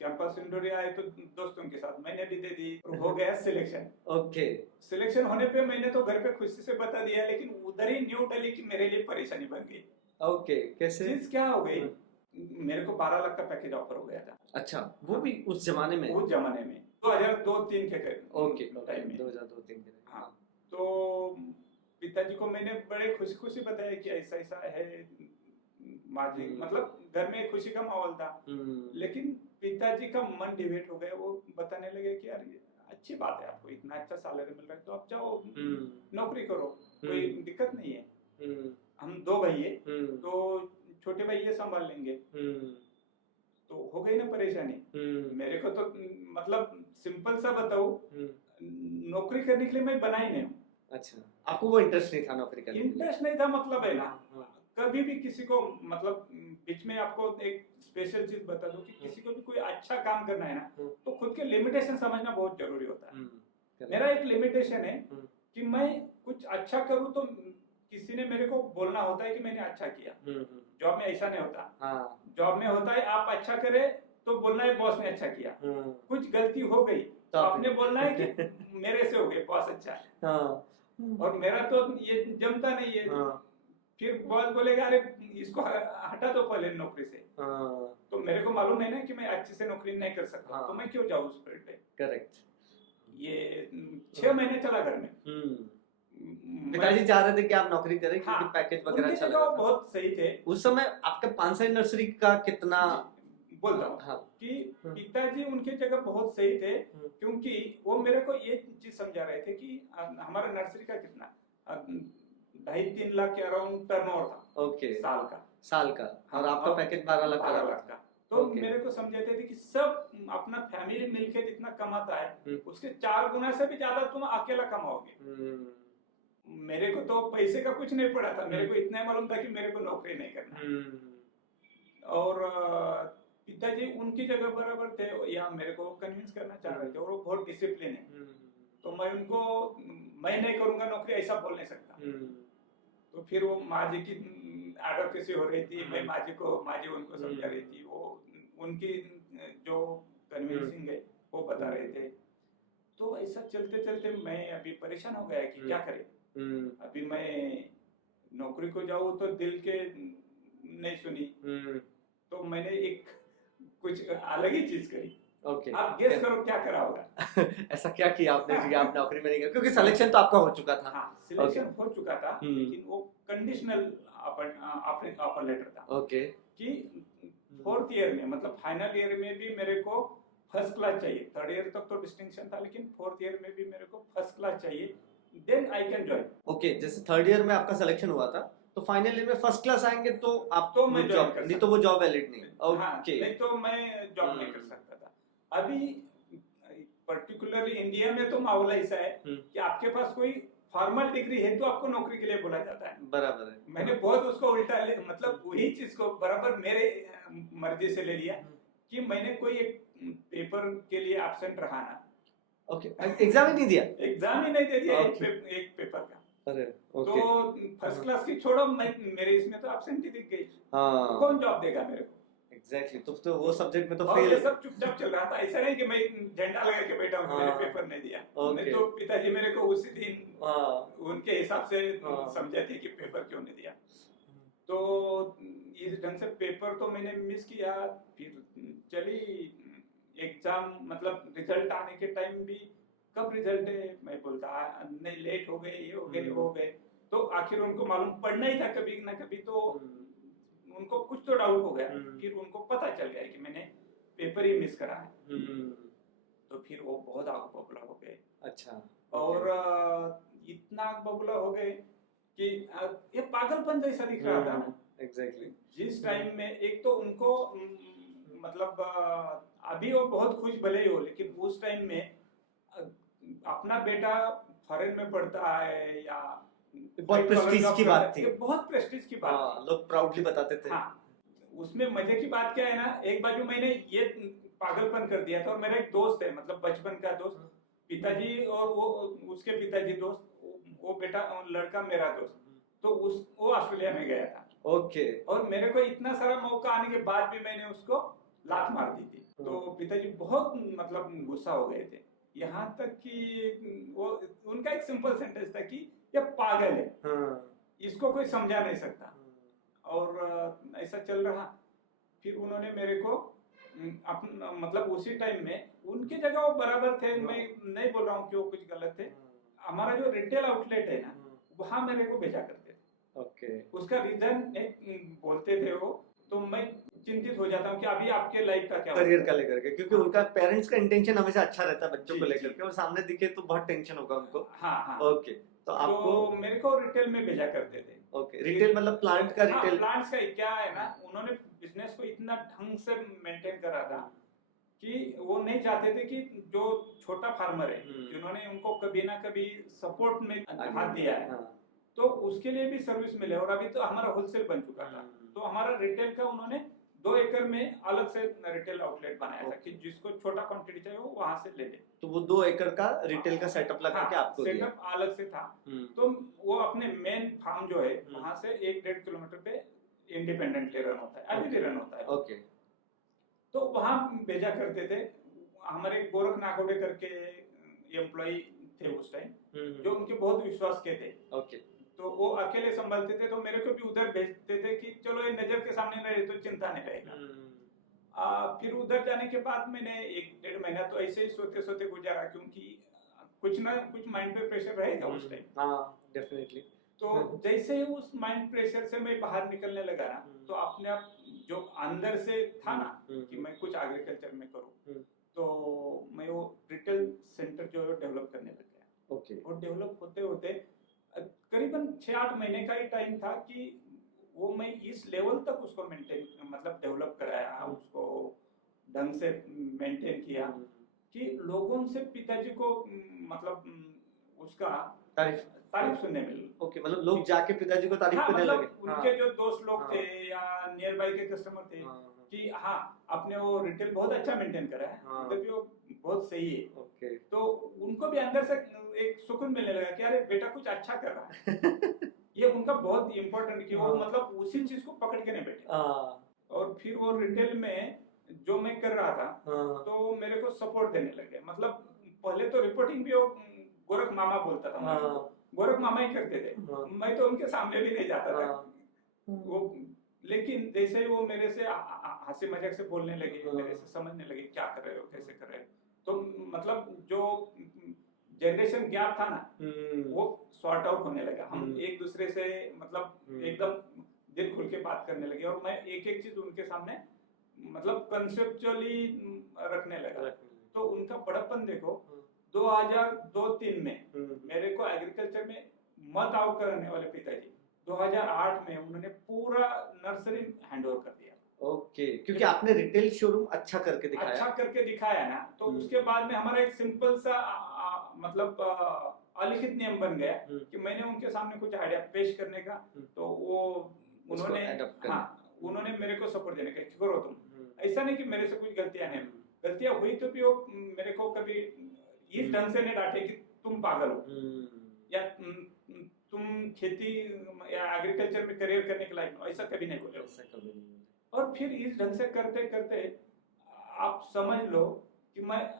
कैंपस इंटरव्यू आए तो दोस्तों के साथ मैंने भी दे दी, और हो गया सिलेक्शन। ओके। सिलेक्शन होने पे मैंने तो घर पे खुशी से बता दिया, लेकिन उधर ही न्यू दिल्ली की मेरे लिए परेशानी बन गई। ओके, कैसे? चीज क्या हो गई, मेरे को 12 लाख का पैकेज ऑफर हो गया था। अच्छा, वो भी उस जमाने में? उस जमाने में 2002-03 के ओके, टाइम में। 2002-03 के। हाँ, तो पिताजी को मैंने बड़े खुशी खुशी बताया कि ऐसा ऐसा है, माजी मतलब घर में खुशी का माहौल था, लेकिन पिताजी का मन डिवेट हो गया, वो बताने लगे कि यार ये अच्छी बात है, आपको इतना अच्छा सैलरी मिल रहा है, तो आप जाओ नौकरी करो, कोई दिक्कत नहीं है, हम दो भाई है, तो छोटे भाई ये संभाल लेंगे। तो हो गई ना परेशानी, मेरे को तो मतलब सिंपल सा बताओ, नौकरी करने के लिए मैं बना ही नहीं हूँ। अच्छा, आपको वो इंटरेस्ट नहीं था नौकरी करने के लिए? इंटरेस्ट नहीं था, मतलब है ना, कभी भी किसी को मतलब बीच में आपको एक स्पेशल चीज बता दूं कि किसी को भी कोई अच्छा काम करना है ना, तो खुद के लिमिटेशन समझना बहुत जरूरी होता है। मेरा एक लिमिटेशन है कि मैं कुछ अच्छा करूं तो किसी ने मेरे को बोलना होता है कि मैंने अच्छा किया। जॉब में ऐसा नहीं होता, जॉब में होता है आप अच्छा करे तो बोलना है बॉस ने अच्छा किया, कुछ गलती हो गई तो आपने बोलना है कि मेरे से हो गई, बॉस अच्छा है। और मेरा तो ये जमता नहीं है, फिर बॉस बोलेगा अरे इसको हटा दो पहले नौकरी से, तो मेरे को मालूम है ना कि मैं अच्छे से नौकरी नहीं कर सकता, तो मैं क्यों जाऊँ उस फील्ड पे। करेक्ट। ये 6 महीने चला घर में। पिताजी चाह रहे थे कि आप नौकरी करें क्योंकि हाँ, पैकेज वगैरह उनके अच्छा जगह लगा था। बहुत सही थे। उस समय आपका पानसरी नर्सरी का कितना? बोलता हूँ हाँ। कि पिताजी उनके जगह बहुत सही थे, क्योंकि वो मेरे को ये चीज समझा रहे थे कि हमारा नर्सरी का कितना 2.5-3 लाख के अराउंड टर्नओवर था। ओके। साल का। और आपका पैकेज 12 लाख का? 12 लाख का। तो मेरे को समझाते थे कि सब अपना फैमिली मिलके जितना कमाता है उसके 4 गुना से भी ज्यादा तुम अकेला कमाओगे। मेरे को तो पैसे का कुछ नहीं पड़ा था, मेरे को इतना मालूम था कि मेरे को नौकरी नहीं करना। और पिताजी उनकी जगह बराबर थे, या मेरे को कन्विंस करना चाह रहे थे, और वो बहुत डिसिप्लिन है, तो मैं उनको मैं नहीं करूंगा नौकरी ऐसा बोल नहीं सकता। तो फिर वो माँ जी की एडवोकेसी हो रही थी, मैं माजी उनको समझा हम्म। रही थी, वो उनकी जो कन्विंसिंग है वो बता रहे थे। तो ऐसा चलते चलते मैं अभी परेशान हो गया कि क्या करें। अभी मैं नौकरी को जाऊँ तो दिल के नहीं सुनी, तो मैंने एक कुछ अलग ही चीज करी। ओके, आप गेस करो क्या करा होगा। ऐसा क्या किया आपने कि आप नौकरी में नहीं गए, क्योंकि सिलेक्शन तो आपका हो चुका था। हाँ, सिलेक्शन हो चुका था, हम्म। लेकिन वो कंडीशनल ऑफर लेटर था ओके, कि 4th ईयर में, मतलब फाइनल ईयर में भी मेरे को फर्स्ट क्लास चाहिए। 3rd ईयर तक तो डिस्टिंक्शन था, लेकिन 4th ईयर में भी मेरे को फर्स्ट क्लास चाहिए, then I can join. Okay, जैसे 3rd ईयर में आपका सिलेक्शन हुआ था, तो फाइनल ईयर में फर्स्ट क्लास आएंगे तो आप तो मैं वो join जॉब, कर नहीं तो वो जॉब वैलिड नहीं। हाँ, ओके, नहीं तो मैं जॉब नहीं कर सकता था। अभी पर्टिकुलरली इंडिया में तो माहौल ऐसा है कि आपके पास कोई फॉर्मल डिग्री है तो आपको नौकरी के लिए बोला जाता है। बराबर है। मैंने बहुत उसको उल्टा मतलब वही चीज को बराबर मेरे मर्जी से ले लिया कि मैंने कोई एक पेपर के लिए एब्सेंट रहा ना। ओके, एग्जाम ही नहीं दिया। एग्जाम ही नहीं दे दिया Okay. एक पेपर का। अरे तो ओके, फर्स्ट क्लास की छोड़ो, मेरे इसमें तो एब्सेंट ही दिख गई। हाँ कौन जॉब देगा मेरे को? एग्जैक्टली, तो वो सब्जेक्ट में तो और फेल ये है। सब चुपचाप चल रहा था, ऐसा नहीं कि मैं झंडा लगा के बैठा हूँ, मेरे हाँ। पेपर नहीं दिया। Okay. मैं तो पिताजी मेरे को उसी दिन हाँ, उनके हिसाब से हाँ। समझे थे कि पेपर क्यों नहीं दिया। तो इस ढंग से पेपर तो मैंने मिस किया। फिर चली एग्जाम, मतलब रिजल्ट आने के टाइम भी कब रिजल्ट है, मैं बोलता नहीं, लेट हो गए, ये हो गए, हो गए। तो आखिर उनको मालूम पड़ना ही था कभी ना कभी, तो उनको कुछ तो डाउट हो गया। फिर उनको पता चल गया कि मैंने पेपर ही मिस करा है। तो फिर वो बहुत आग बबूला हो गए। अच्छा, और इतना आग बबूला हो गए कि ये पागलपन जैसा दिख रहा था ना। एग्जैक्टली। जिस टाइम में एक तो उनको मतलब अभी वो बहुत खुश भले ही हो, लेकिन उस टाइम में अपना बेटा फॉरेन में पढ़ता है या बहुत प्रेस्टीज की बात थी। ये बहुत प्रेस्टीज की बात हाँ, थी। लोग प्राउडली बताते थे। हाँ, उसमें मजे की बात क्या है ना, एक बाजू मैंने ये पागलपन कर दिया था, और मेरा एक दोस्त है, मतलब बचपन का दोस्त, पिताजी और वो उसके पिताजी दोस्त, वो बेटा लड़का मेरा दोस्त, तो वो ऑस्ट्रेलिया में गया था। ओके। और मेरे को इतना सारा मौका आने के बाद भी मैंने उसको लात मार दी थी। तो पिताजी बहुत मतलब गुस्सा हो गए थे, यहाँ तक कि वो उनका एक सिंपल सेंटेंस था कि ये पागल है, इसको कोई समझा नहीं सकता। और ऐसा चल रहा। फिर उन्होंने मेरे को अपना मतलब उसी टाइम में उनकी जगह वो बराबर थे, मैं नहीं बोल रहा हूँ कि वो कुछ गलत थे। हमारा जो रिटेल आउटलेट है ना, वहाँ मेरे को भेजा करते थे। ओके। उसका रीजन एक बोलते थे वो, तो मैं चिंतित हो जाता हूँ कि अभी आपके लाइफ का क्या करियर का लेकर के, क्योंकि हाँ। उनका पेरेंट्स का इंटेंशन हमेशा अच्छा रहता है बच्चों जी, को लेकर जी। के, और सामने दिखे तो बहुत टेंशन होगा उनको। हाँ हाँ। ओके, तो आपको तो मेरे को रिटेल में भेजा करते थे। ओके, रिटेल मतलब प्लांट का हाँ, रिटेल। प्लांट्स का क्या है ना, उन्होंने बिजनेस को इतना ढंग से मेंटेन करा था कि वो नहीं चाहते थे कि जो छोटा फार्मर है, जिन्होंने उनको कभी ना कभी सपोर्ट में हाथ दिया है, तो उसके लिए भी सर्विस मिले। और अभी तो हमारा होलसेल बन चुका था, तो हमारा रिटेल का उन्होंने 2 एकड़ में अलग से रिटेल आउटलेट बनाया था कि जिसको छोटा क्वांटिटी चाहिए वो वहां से ले ले। तो वो 2 एकड़ का रिटेल का सेटअप लगा के आपको दिया। सेटअप अलग से था। तो वो अपने मेन फार्म जो है वहां से 1-1.5 किलोमीटर पे इंडिपेंडेंटली रन होता है, अभी भी रन होता है। ओके। तो वहां भेजा करते थे। हमारे गोरख नागोडे करके एम्प्लॉय थे उस टाइम, जो उनके बहुत विश्वास के थे। ओके। तो वो अकेले संभालते थे, तो मेरे को भी उधर भेजते थे कि चलो ये नजर के सामने नहीं रहे तो चिंता नहीं रहेगा। फिर उधर जाने के बाद मैंने 1-1.5 महीना तो ऐसे ही सोते सोते गुजारा, क्योंकि कुछ ना कुछ माइंड पे प्रेशर रहेगा उस टाइम। हाँ, डेफिनेटली। तो जैसे ही उस माइंड प्रेशर से मैं बाहर निकलने लगा ना, तो अपने आप जो अंदर से था ना कि मैं कुछ एग्रीकल्चर में करूं, तो मैं वो रिटेल सेंटर जो है डेवलप करने लग गया। ओके। और डेवलप होते होते करीबन 6-8 महीने का ही टाइम था कि वो मैं इस लेवल तक उसको मेंटेन मतलब डेवलप कराया, उसको ढंग से मेंटेन किया कि लोगों से पिताजी को मतलब उसका तारीफ सुनने मिली। ओके, मतलब लोग जाके पिताजी को तारीफ हाँ, करने मतलब लगे। उनके जो दोस्त लोग हाँ। थे या नियर बाय के कस्टमर थे कि हाँ, आपने वो रिटेल बहुत अच्छा मेंटेन करा है, मतलब वो बहुत सही है। ओके। तो उनको भी अंदर से एक सुकून मिलने लगा कि अरे बेटा कुछ अच्छा कर रहा है। ये उनका बहुत इम्पोर्टेंट कि वो हाँ। मतलब उसी चीज को पकड़ के नहीं बैठे। हाँ, और फिर वो रिटेल में जो मैं कर रहा था हाँ, तो मेरे को सपोर्ट देने लगे। मतलब पहले तो रिपोर्टिंग भी वो गोरख मामा बोलता था मेरे को, हाँ, गोरख मामा ही करते थे, हाँ, मैं तो उनके सामने भी नहीं जाता था हाँ, वो। लेकिन जैसे ही वो मेरे से हंसी मजाक से बोलने लगे, हाँ। मेरे से समझने लगे क्या कर रहे हो, कैसे कर रहे हो, तो मतलब जो जनरेशन गैप था ना वो सॉर्ट आउट होने लगा। हम एक दूसरे से मतलब एकदम दिल खुल के बात करने लगे और मैं एक एक चीज उनके सामने मतलब कंसेप्चुअली रखने लगा। तो उनका बड़प्पन देखो, 2002-3 में मेरे को एग्रीकल्चर में मत आउट करने वाले पिताजी 2008 में उन्होंने पूरा नर्सरी हैंडओवर कर दिया। ओके, क्योंकि आपने रिटेल शोरूम अच्छा करके दिखाया। अच्छा करके दिखाया ना, तो उसके बाद में हमारा एक सिंपल सा मतलब अलिखित नियम बन गया कि मैंने उनके सामने कुछ आइडिया पेश करने का, तो वो उन्होंने उन्होंने मेरे को सपोर्ट देने का, करो तुम। ऐसा नहीं कि मेरे से कुछ गलतियां नहीं, गलतियां हुई तो भी वो मेरे को कभी इस ढंग से नहीं डांटे कि तुम पागल हो या तुम खेती या एग्रीकल्चर में करियर करने के लायक हो, ऐसा कभी नहीं बोले। और फिर इस ढंग से करते करते आप समझ लो कि मैं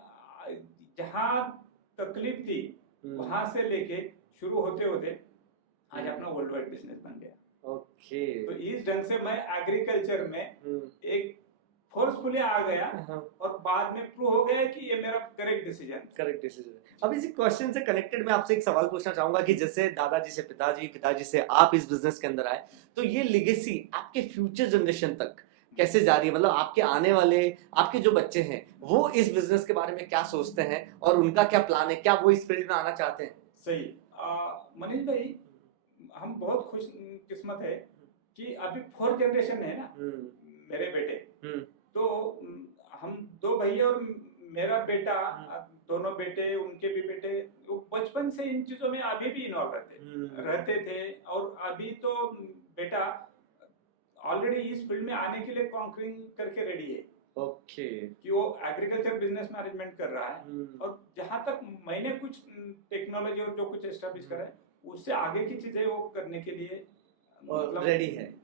जहाँ तकलीफ थी वहां से लेके शुरू होते होते आज अपना वर्ल्ड वाइड बिजनेस बन गया। ओके, तो इस ढंग से मैं एग्रीकल्चर में एक फोर्सफुली आ गया और बाद में प्रूव हो गया कि ये मेरा करेक्ट डिसीजन। अब इसी क्वेश्चन से कनेक्टेड मैं आपसे एक सवाल पूछना चाहूंगा कि जैसे दादाजी से पिताजी, पिताजी से आप इस बिजनेस के अंदर आए, तो ये लेगेसी आपके फ्यूचर जनरेशन तक कैसे जा रही है? मतलब आपके आने वाले आपके जो बच्चे हैं वो इस बिजनेस के बारे में क्या सोचते हैं और उनका क्या प्लान है? क्या वो इस फील्ड में आना चाहते हैं? सही मनीष भाई, हम बहुत खुश किस्मत है कि अभी 4th जनरेशन है ना मेरे बेटे। तो हम 2 भैया और मेरा बेटा, दोनों बेटे उनके भी बेटे वो बचपन से इन चीजों में अभी भी इन्वॉल्व रहते थे। और अभी तो बेटा ऑलरेडी इस फील्ड में आने के लिए कॉन्करिंग करके रेडी है। ओके, कि वो एग्रीकल्चर बिजनेस मैनेजमेंट कर रहा है और जहां तक मैंने कुछ टेक्नोलॉजी और जो कुछ एस्टेब्लिश करा है उससे आगे की चीजें वो करने के लिए मतलब रेडी है।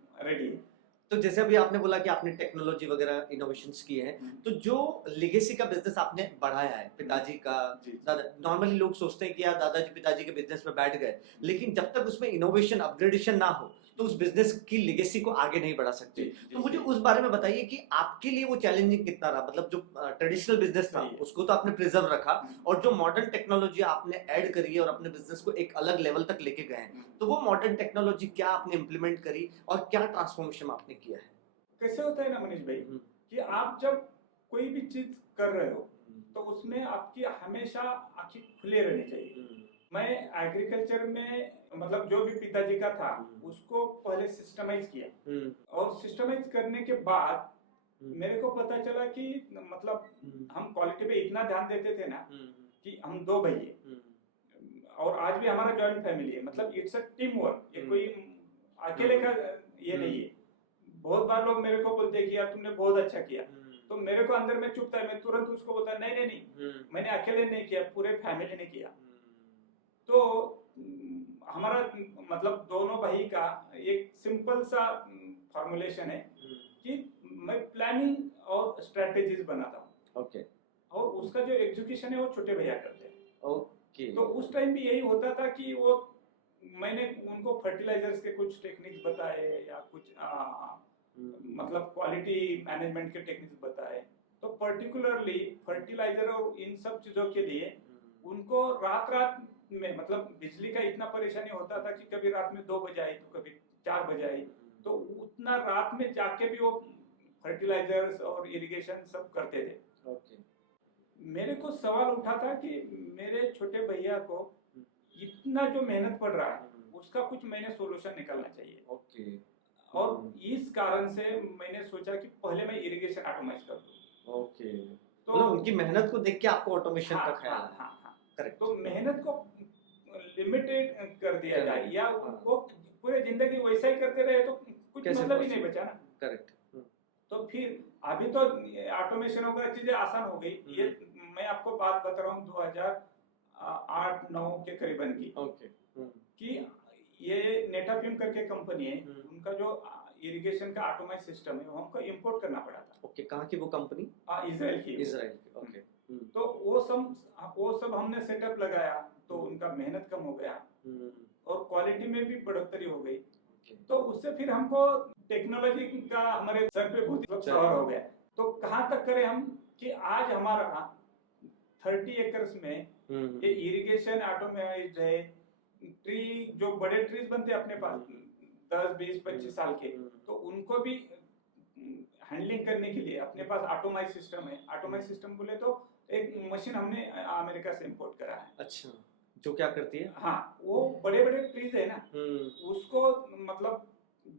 तो जैसे अभी आपने बोला कि आपने टेक्नोलॉजी वगैरह इनोवेशंस किए हैं, तो जो लेगेसी का बिजनेस आपने बढ़ाया है पिताजी का, दादा, नॉर्मली लोग सोचते हैं कि यार दादाजी पिताजी के बिजनेस में बैठ गए, लेकिन जब तक उसमें इनोवेशन अपग्रेडेशन ना हो तो उस बिजनेस की लेगेसी को आगे नहीं बढ़ा सकते। तो मुझे उस बारे में बताइए कि आपके लिए वो चैलेंजिंग कितना रहा? मतलब जो ट्रेडिशनल बिजनेस था उसको तो आपने प्रिजर्व रखा, और जो मॉडर्न टेक्नोलॉजी आपने ऐड करी है और अपने बिजनेस को एक अलग लेवल तक लेके गए हैं, तो वो मॉडर्न टेक्नोलॉजी क्या आपने इंप्लीमेंट करी और क्या ट्रांसफॉर्मेशन आपने किया है? कैसे होता है ना मनीष भाई कि आप जब कोई भी चीज कर रहे हो तो उसमें आपकी हमेशा आंखें खुले रहनी चाहिए। मैं एग्रीकल्चर में मतलब जो भी पिताजी का था उसको पहले सिस्टमाइज किया और सिस्टमाइज करने के बाद मेरे को पता चला कि मतलब हम क्वालिटी पे इतना ध्यान देते थे ना कि हम 2 भैया और आज भी हमारा जॉइंट फैमिली है। मतलब इट्स अ टीम वर्क, ये कोई अकेले का ये नहीं है। बहुत बार लोग मेरे को बोलते हैं कि यार तुमने बहुत अच्छा किया, तो मेरे को अंदर में चुभता है, मैं तुरंत उसको बोलता है नहीं नहीं नहीं, मैंने अकेले नहीं किया, पूरे फैमिली ने किया। तो हमारा मतलब दोनों भाई का एक सिंपल सा फॉर्मुलेशन है कि मैं प्लानिंग और स्ट्रेटेजीज बनाता हूँ ओके, और उसका जो एग्जीक्यूशन है वो छोटे भैया करते हैं। ओके, तो उस टाइम भी यही होता था कि वो मैंने उनको फर्टिलाइजर्स के कुछ टेक्निक्स बताए या कुछ मतलब क्वालिटी मैनेजमेंट के टेक्निक्स बताए। तो पर्टिकुलरली फर्टिलाइजर और इन सब चीजों के लिए उनको रात रात में मतलब बिजली का इतना परेशानी होता था कि कभी रात में 2 बजे आई तो कभी 4 बजे आई, तो उतना रात में जाके भी वो फर्टिलाइजर्स और इरिगेशन सब करते थे। ओके, मेरे को सवाल उठा था कि मेरे छोटे भैया को इतना जो मेहनत पड़ रहा है उसका कुछ मैंने सोल्यूशन निकालना चाहिए। ओके, और इस कारण से मैंने सोचा कि पहले मैं इरिगेशन ऑटोमाइज कर दूं। ओके, तो मतलब उनकी मेहनत को देख के आपको ऑटोमेशन का ख्याल आया। हाँ, करेक्ट। तो मेहनत को लिमिटेड कर दिया जाए या वो पूरे जिंदगी वैसा ही करते रहे तो कुछ मतलब ही नहीं बचा ना। करेक्ट। तो फिर अभी तो ऑटोमेशन वगैरह चीजें आसान हो गई। ये मैं आपको बात बता रहा हूँ 2008-9 के करीबन की। ओके, कि ये नेटाफिम करके कंपनी है, हम्म। उनका जो इरिगेशन का ऑटोमाइज सिस्टम है वो हमको इंपोर्ट करना पड़ा था। ओके, कहाँ की वो कंपनी? इजराइल की। इजराइल की, ओके। तो वो सब हमने सेटअप लगाया, तो उनका मेहनत कम हो गया और क्वालिटी में भी बढ़ोतरी हो गई। तो उससे फिर हमको टेक्नोलॉजी का हमारे सर पे बहुत सवार हो गया। तो कहाँ तक करें हम कि आज हमारा 30 एकर्स में ये इरिगेशन ऑटोमेटाइज्ड है। ट्री जो बड़े ट्रीज बनते हैं अपने पास 10, 20, 25 साल के, तो उनको भी हैंडलिंग करने के लिए अपने पास ऑटोमाइज सिस्टम है। ऑटोमाइज सिस्टम बोले तो एक मशीन हमने अमेरिका से इंपोर्ट करा है। अच्छा, जो क्या करती है? हाँ, वो बड़े बड़े ट्रीज है ना, उसको मतलब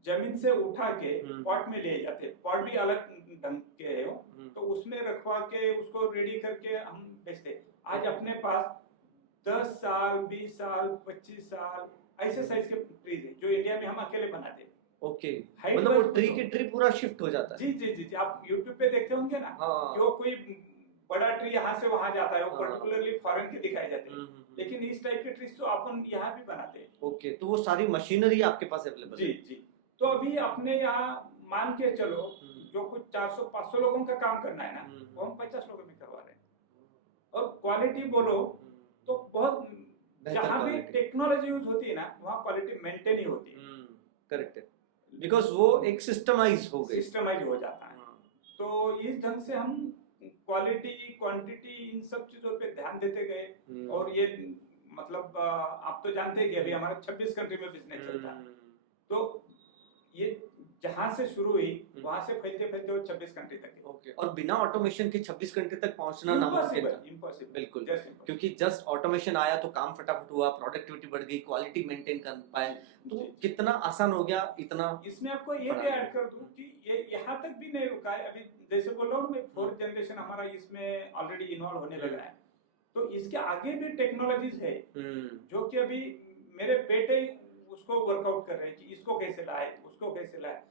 जमीन से उठा के पॉट में ले जाते हैं। पॉट भी अलग ढंग के है वो, तो उसमें रखवा के उसको रेडी करके हम बेचते। आज अपने पास 10 साल, 20 साल, 25 साल ऐसे साइज के ट्रीज है जो इंडिया में हम अकेले बनाते हैं। ओके, Height मतलब वो wise ट्री तो- की ट्री पूरा शिफ्ट हो जाता है। जी जी जी जी, आप YouTube पे देखते होंगे ना, हाँ। कि वो कोई बड़ा ट्री यहाँ से वहां जाता है, वो हाँ। पर्टिकुलरली फॉरेन के दिखाए जाते हैं। लेकिन इस टाइप के ट्रीज तो अपन यहाँ भी बनाते हैं। ओके, तो वो सारी मशीनरी आपके पास अवेलेबल जी है? जी। तो अभी अपने यहाँ मान के चलो जो कुछ 400-500 लोगों का काम करना है ना, वो हम 50 लोगों में करवा रहे हैं। और क्वालिटी बोलो तो बहुत, जहाँ भी quality। टेक्नोलॉजी यूज होती है ना, वहाँ क्वालिटी मेंटेन ही होती है। करेक्ट है, बिकॉज वो एक सिस्टमाइज हो गई। सिस्टमाइज हो जाता है। तो इस ढंग से हम क्वालिटी, क्वांटिटी, इन सब चीजों पे ध्यान देते गए। और ये मतलब आप तो जानते हैं कि अभी हमारा 26 कंट्री में बिजनेस चलता है। तो ये जहां से शुरू हुई वहां से फैलते फैलते वो 26 कंट्री तक गई। ओके, और बिना ऑटोमेशन के 26 घंटे तक पहुंचना नामुमकिन था। इम्पॉसिबल, बिल्कुल, जस्ट इम्पॉसिबल। क्योंकि जस्ट ऑटोमेशन आया तो काम फटाफट हुआ, प्रोडक्टिविटी बढ़ गई, क्वालिटी मेंटेन कर पाए, तो कितना आसान हो गया। इतना इसमें आपको ये भी ऐड कर दूं कि ये यहाँ तक भी नहीं रुका है। अभी जैसे बोल रहा हूँ मैं, 4th जनरेशन हमारा इसमें ऑलरेडी इन्वॉल्व होने लगा है। तो इसके आगे भी टेक्नोलॉजीज है जो कि अभी मेरे बेटे उसको वर्कआउट कर रहे हैं कि इसको कैसे लाए, उसको कैसे लाए।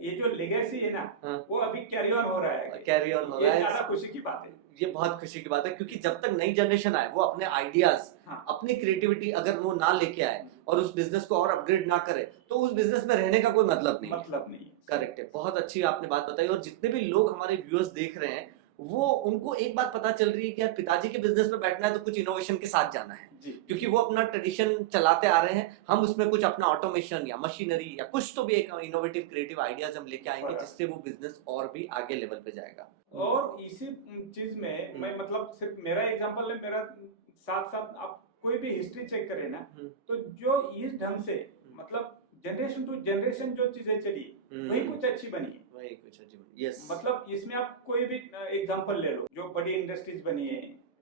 ये जो लेगेसी है ना, वो अभी कैरी ऑन हो रहा है। कैरी ऑन हो रहा है, ये ज्यादा खुशी की बात है। ये बहुत खुशी की बात है, क्योंकि जब तक नई जनरेशन आए वो अपने आइडियाज, अपनी क्रिएटिविटी अगर वो ना लेके आए और उस बिजनेस को और अपग्रेड ना करे, तो उस बिजनेस में रहने का कोई मतलब नहीं है। करेक्ट है, बहुत अच्छी आपने बात बताई। और जितने भी लोग हमारे व्यूअर्स देख रहे हैं, वो उनको एक बात पता चल रही है कि यार पिताजी के बिजनेस में बैठना है तो कुछ इनोवेशन के साथ जाना है, क्योंकि वो अपना ट्रेडिशन चलाते आ रहे हैं। हम उसमें कुछ अपना ऑटोमेशन या मशीनरी या कुछ तो भी एक इनोवेटिव क्रिएटिव आइडियाज हम लेके आएंगे, जिससे वो बिजनेस और भी आगे लेवल पे जाएगा। और इसी चीज में मैं मतलब सिर्फ मेरा एग्जांपल है, मेरा साथ साथ आप कोई भी हिस्ट्री चेक करें ना, तो जो इस ढंग से मतलब जनरेशन टू जनरेशन जो चीजें चली, वही कुछ अच्छी बनी है। वही कुछ अच्छी बनी, यस। मतलब इसमें आप कोई भी एग्जांपल ले लो, जो बड़ी इंडस्ट्रीज बनी है,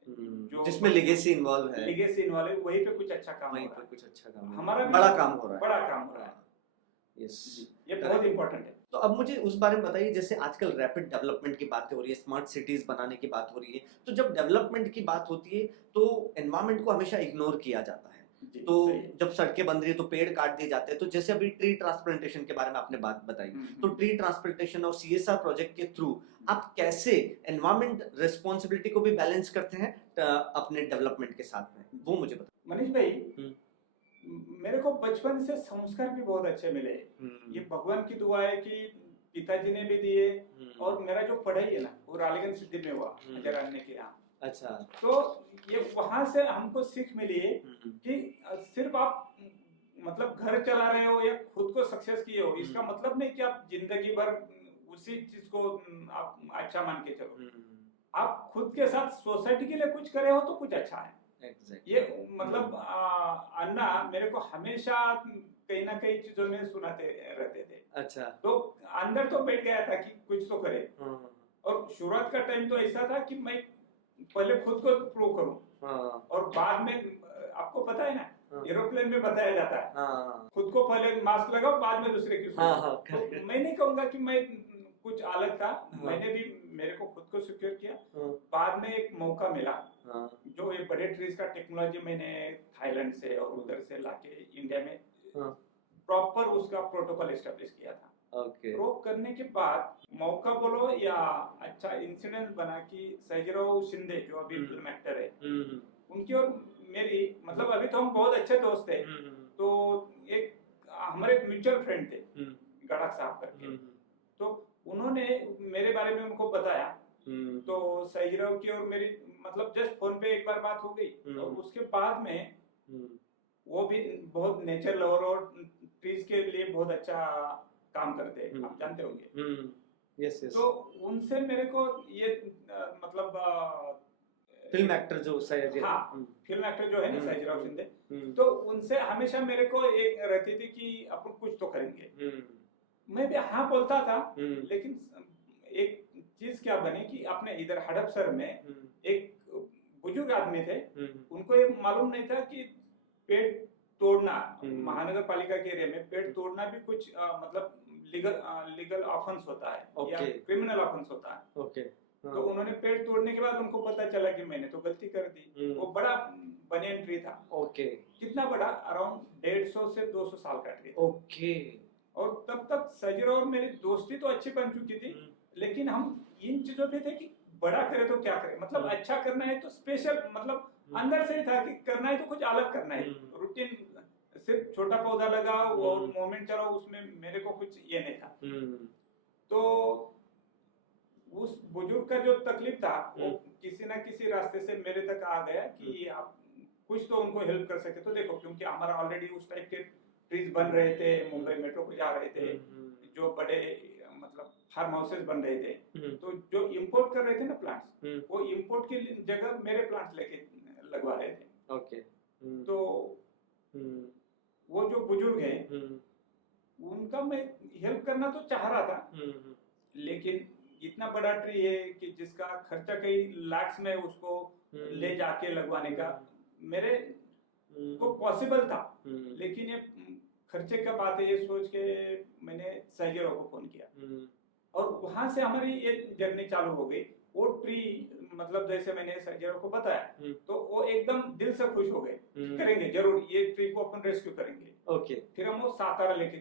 जो जिसमें लेगेसी इन्वॉल्व है, वहीं पे कुछ अच्छा काम हो रहा है। वहीं पे कुछ अच्छा काम, हमारा बड़ा काम हो रहा है। यस, ये बहुत इंपॉर्टेंट है। तो अब मुझे उस बारे में बताइए, जैसे आजकल रैपिड डेवलपमेंट की बात हो रही है, स्मार्ट सिटीज बनाने की बात हो रही है, तो जब डेवलपमेंट की बात होती है तो एनवायरनमेंट को हमेशा इग्नोर किया जाता है। तो जब सड़कें बन रही है तो पेड़ काट दिए जाते हैं। तो जैसे अभी ट्री ट्रांसप्लांटेशन के बारे में आपने बात बताई, तो ट्री ट्रांसप्लांटेशन और CSR प्रोजेक्ट के थ्रू आप कैसे एनवायरनमेंट रिस्पॉन्सिबिलिटी को भी बैलेंस करते हैं अपने डेवलपमेंट के साथ में, वो मुझे बताइए। मनीष भाई, मेरे को बचपन से संस्कार भी बहुत अच्छे मिले। ये भगवान की दुआ है कि पिताजी ने भी दिए, और मेरा जो पढ़ाई है ना वो रालीगंज सिद्धि में हुआ, अजय रान्ने के यहाँ। अच्छा, तो ये वहां से हमको सीख मिली है कि सिर्फ आप मतलब घर चला रहे हो या खुद को सक्सेस किए हो, इसका मतलब नहीं कि आप जिंदगी भर उसी चीज को आप अच्छा मान के चलो। आप खुद के साथ सोसाइटी के लिए कुछ करे हो तो कुछ अच्छा है। ये मतलब अन्ना मेरे को हमेशा कहीं ना कहीं चीजों में सुनाते रहते थे। अच्छा, तो अंदर तो बैठ गया था कि कुछ तो करे। और शुरुआत का टाइम तो ऐसा था कि मैं पहले खुद को प्रूव करूं, और बाद में आपको पता है ना, एरोप्लेन में बताया जाता है खुद को पहले मास्क लगाओ, बाद में दूसरे की। तो मैं नहीं कहूंगा कि मैं कुछ अलग था, मैंने भी मेरे को खुद को सिक्योर किया। बाद में एक मौका मिला, जो ये बड़े ट्रीज का टेक्नोलॉजी मैंने थाईलैंड से और उधर से लाके इंडिया में प्रॉपर उसका प्रोटोकॉल एस्टेब्लिश किया था। प्रूव करने के बाद मौका बोलो या अच्छा इंसिडेंट बना कि सैजराव शिंदे जो अभी फिल्म एक्टर है, उनकी और मेरी मतलब अभी तो हम बहुत अच्छे दोस्त हैं। तो एक हमारे म्यूचुअल फ्रेंड थे गड़क साहब करके, तो उन्होंने मेरे बारे में उनको बताया। तो सहीराव की और मेरी मतलब जस्ट फोन पे एक बार बात हो गई, और उसके बाद में वो भी बहुत नेचर लवर और ट्रीज के लिए बहुत अच्छा काम करते हैं, आप जानते होंगे। Yes yes. तो उनसे मेरे को ये मतलब फिल्म एक्टर जो सयाजी, हाँ फिल्म एक्टर जो है ना सयाजीराव शिंदे, तो तो उनसे हमेशा मेरे को एक रहती थी कि अपन कुछ तो करेंगे। मैं भी हाँ बोलता था, लेकिन एक चीज क्या बनी कि अपने इधर हड़पसर में एक बुजुर्ग आदमी थे, उनको ये मालूम नहीं था कि पेड़ तोड़ना महानगर पालिका के एरिया में पेड़ तोड़ना भी कुछ मतलब लीगल ऑफेंस होता है या क्रिमिनल ऑफेंस होता है। ओके। तो उन्होंने पेड़ तोड़ने के बाद उनको पता चला कि मैंने तो गलती कर दी। वो बड़ा बनियन ट्री था। ओके। कितना बड़ा? अराउंड 150 से 200 साल का ट्री था। ओके। और तब तक सजीरा और मेरी दोस्ती तो अच्छी बन चुकी थी, लेकिन हम इन चीजों पे थे कि बड़ा करे तो क्या करे, मतलब अच्छा करना है तो स्पेशल, मतलब अंदर से ही था कि करना है तो कुछ अलग करना है। रूटीन सिर्फ छोटा पौधा लगाओ और मोमेंट चलाओ, उसमें मेरे को कुछ ये नहीं था। तो उस बुजुर्ग का जो तकलीफ था वो किसी ना किसी रास्ते से मेरे तक आ गया कि आप कुछ तो उनको हेल्प कर सके। तो देखो, क्योंकि हमारा ऑलरेडी उस टाइप के ट्रीज बन रहे थे, मुंबई मेट्रो को जा रहे थे, जो बड़े मतलब फार्म हाउसेस बन रहे थे, तो जो इंपोर्ट कर रहे थे ना प्लांट्स, वो इंपोर्ट की जगह मेरे प्लांट्स लेके लगवा रहे थे। ओके। तो वो जो बुजुर्ग है उनका मैं हेल्प करना तो चाह रहा था, लेकिन इतना बड़ा ट्री है कि जिसका खर्चा कई लाख में उसको ले जाके लगवाने का मेरे को पॉसिबल था, लेकिन ये खर्चे का बात है ये सोच के मैंने सहीराव को फोन किया, और वहां से हमारी ये जर्नी चालू हो गई। वो ट्री मतलब जैसे मैंने सहीराव को बताया, तो वो एकदम दिल से खुश हो गए, करेंगे जरूर, ये ट्री को अपन रेस्क्यू करेंगे। ओके। फिर हम वो सातारा लेके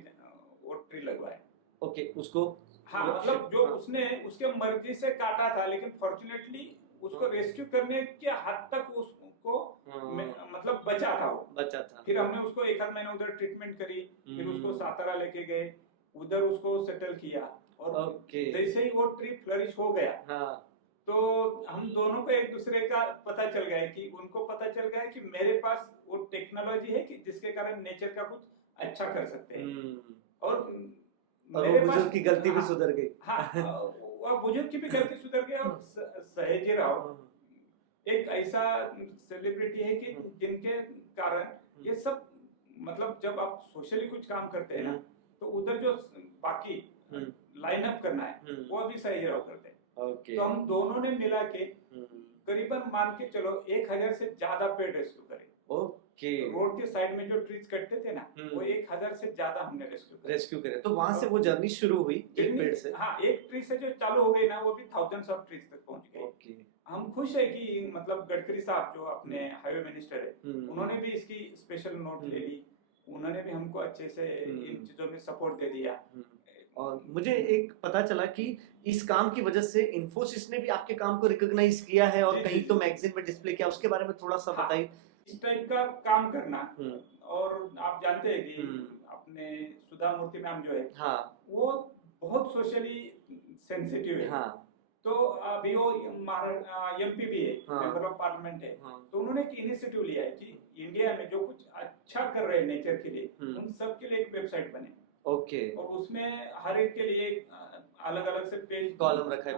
वो ट्री लगवाए। ओके। उसको हाँ मतलब जो उसने उसके मर्जी से काटा था, लेकिन फॉर्चुनेटली उसको रेस्क्यू करने के हद तक उसको मतलब बचा था, वो बचा था। फिर हमने उसको एक आध महीना उधर ट्रीटमेंट करी, फिर उसको सातारा लेके गए, उधर उसको सेटल किया, और जैसे ही वो ट्री फ्लरिश हो गया, हाँ, तो हम दोनों को एक दूसरे का पता चल गया कि उनको पता चल गया कि मेरे पास वो टेक्नोलॉजी है कि जिसके कारण नेचर का कुछ अच्छा कर सकते हैं, और मेरे बुजुर्ग की गलती भी सुधर गई। हाँ, वो बुजुर्ग की भी गलती सुधर गई। और सयाजीराव एक ऐसा सेलिब्रिटी है कि जिनके कारण ये सब, मतलब जब आप सोशली कुछ काम करते हैं ना, तो उधर जो बाकी लाइन अप करना है वो अभी सयाजीराव करते हैं। तो हम दोनों ने मिला के करीबन मान के चलो 1000 से ज्यादा पेड़ रेस्क्यू करे। रोड के साइड में जो ट्रीज कटते थे ना, वो 1000 से ज्यादा हमने रेस्क्यू करे। तो वहां से वो जर्नी शुरू हुई एक पेड़ से। हाँ, एक ट्री से जो चालू हो गई ना, वो भी थाउजेंड्स ऑफ ट्रीज तक पहुंच गई। हम खुश है कि मतलब गडकरी साहब जो अपने हाईवे मिनिस्टर है, उन्होंने भी इसकी स्पेशल नोट ले ली, उन्होंने भी हमको अच्छे से इन चीजों में सपोर्ट दे दिया। और मुझे एक पता चला कि इस काम की वजह से इन्फोसिस ने भी आपके काम को रिकॉग्नाइज किया है और कहीं तो मैगजीन में डिस्प्ले किया, उसके बारे में थोड़ा सा बताइए। इस टाइप का काम करना, और आप जानते हैं कि अपने सुधा मूर्ति मैम जो है, वो बहुत सोशली सेंसिटिव है। तो अभी वो एमपी भी है, मेंबर ऑफ पार्लियामेंट है, तो उन्होंने एक इनिशिएटिव लिया है कि इंडिया में जो कुछ अच्छा कर रहे हैं नेचर के लिए, उन सब के लिए एक वेबसाइट बने। और उसमें हर एक के लिए अलग अलग से पेज, कॉलम रखा है,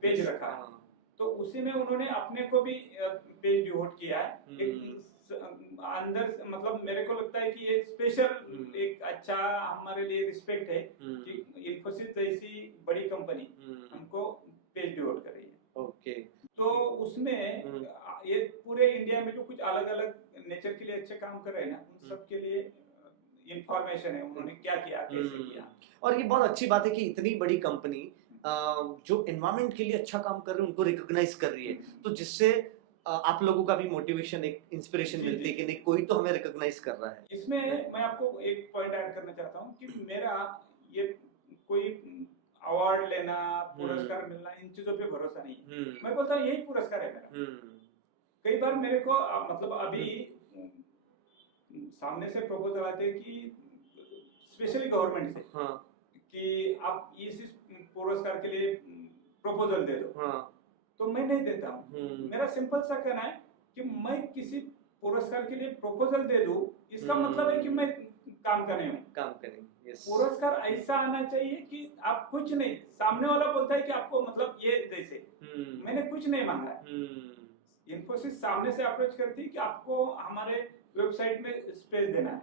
पेज रखा है। तो उसी में उन्होंने अपने को भी पेज डिवोट किया है। अंदर मतलब मेरे को लगता है कि ये स्पेशल एक अच्छा हमारे लिए रिस्पेक्ट है कि इन्फोसिस जैसी बड़ी कंपनी हमको पेज डिवोट कर रही है। तो उसमें ये पूरे इंडिया में जो कुछ अलग अलग नेचर के लिए अच्छे काम कर रहे हैं ना, उन सब के लिए इंफॉर्मेशन है, उन्होंने क्या किया, कैसे किया। और ये बहुत अच्छी बात है कि इतनी बड़ी कंपनी जो एनवायरनमेंट के लिए अच्छा काम कर रही है उनको रिकॉग्नाइज कर रही है, तो जिससे आप लोगों का भी मोटिवेशन, एक इंस्पिरेशन मिलती है कि नहीं, कोई तो हमें रिकॉग्नाइज कर रहा है। इसमें मैं आपको एक पॉइंट ऐड करना चाहता हूँ कि मेरा ये कोई अवार्ड लेना, पुरस्कार मिलना, इन चीजों पे भरोसा नहीं। मैं बोलता हूँ यही पुरस्कार है मेरा। कई बार मेरे को मतलब अभी सामने से प्रपोजल आते हैं कि स्पेशली गवर्नमेंट से हाँ कि आप इस पुरस्कार के लिए प्रपोजल दे दो, हाँ तो मैं नहीं देता हूँ। मेरा सिंपल सा कहना है कि मैं किसी पुरस्कार के लिए प्रपोजल दे दूं, इसका मतलब है कि मैं काम कर रही हूँ। काम करेंगे। yes. पुरस्कार ऐसा आना चाहिए कि आप कुछ नहीं, सामने वाला बोलता है कि आपको मतलब ये जैसे मैंने कुछ नहीं मांगा है। इन्फोसिस सामने से अप्रोच करती है कि आपको हमारे वेबसाइट में स्पेस देना है,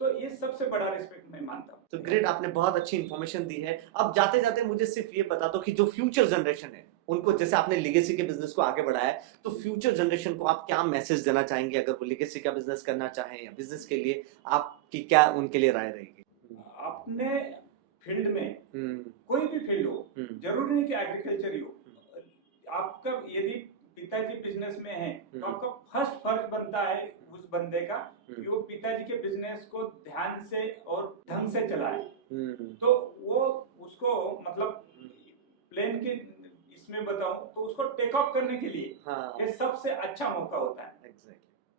तो ये सबसे बड़ा रिस्पेक्ट मैं मानता हूँ। तो ग्रेट, आपने बहुत अच्छी इन्फॉर्मेशन दी है। अब जाते जाते मुझे सिर्फ ये बता दो कि जो फ्यूचर जनरेशन है उनको, जैसे आपने लेगेसी के बिजनेस को आगे बढ़ाया है, तो फ्यूचर जनरेशन को आप क्या मैसेज देना चाहेंगे अगर वो लेगेसी का बिजनेस करना चाहें या बिजनेस के लिए आपकी क्या उनके लिए राय रहेगी? अपने फील्ड में कोई भी फील्ड हो, जरूरी नहीं कि एग्रीकल्चर ही हो, आपका यदि पिताजी बिजनेस में है तो आपका फर्स्ट फर्ज बनता है उस बंदे का कि वो पिताजी के बिजनेस को ध्यान से और ढंग से चलाए। तो वो उसको मतलब प्लेन के इसमें बताऊं तो उसको टेक ऑफ करने के लिए ये सबसे अच्छा मौका होता है।